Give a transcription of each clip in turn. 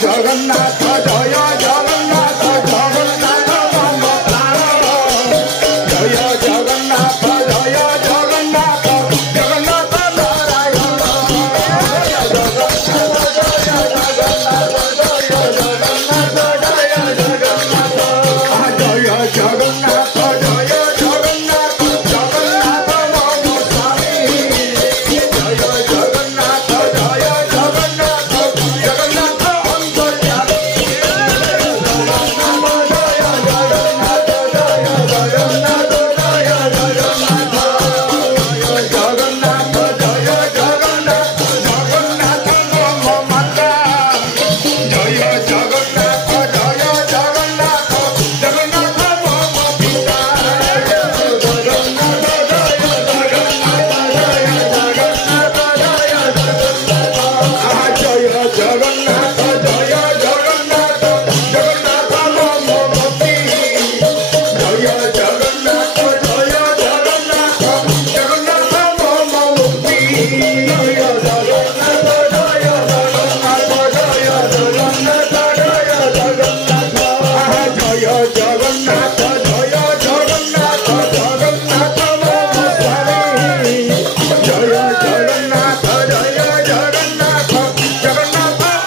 जगन्नाथ जय जगन्नाथ जगन्नाथ मम प्राण जय जगन्नाथ जय जगन्नाथ जगन्नाथ नारायण जय जगन्नाथ जय जगन्नाथ जय जगन्नाथ जय जगन्नाथ जय जगन्नाथ जय जगन्नाथ जगन्नाथ मम स्वामी जय जगन्नाथ जय जगन्नाथ जगन्नाथ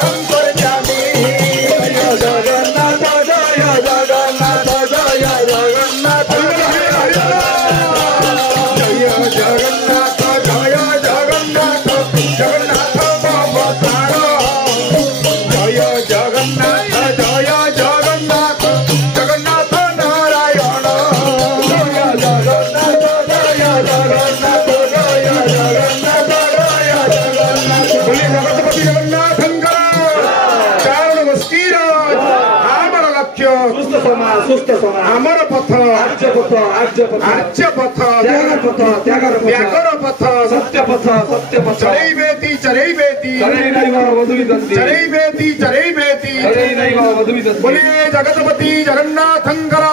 अंतर्यामी सुस्थ समाज आमर पथ आर्य पथ आर्य पथ त्यागर पथ सत्य पथ चरैवेति बोलिए जगतपति जगन्नाथंकर।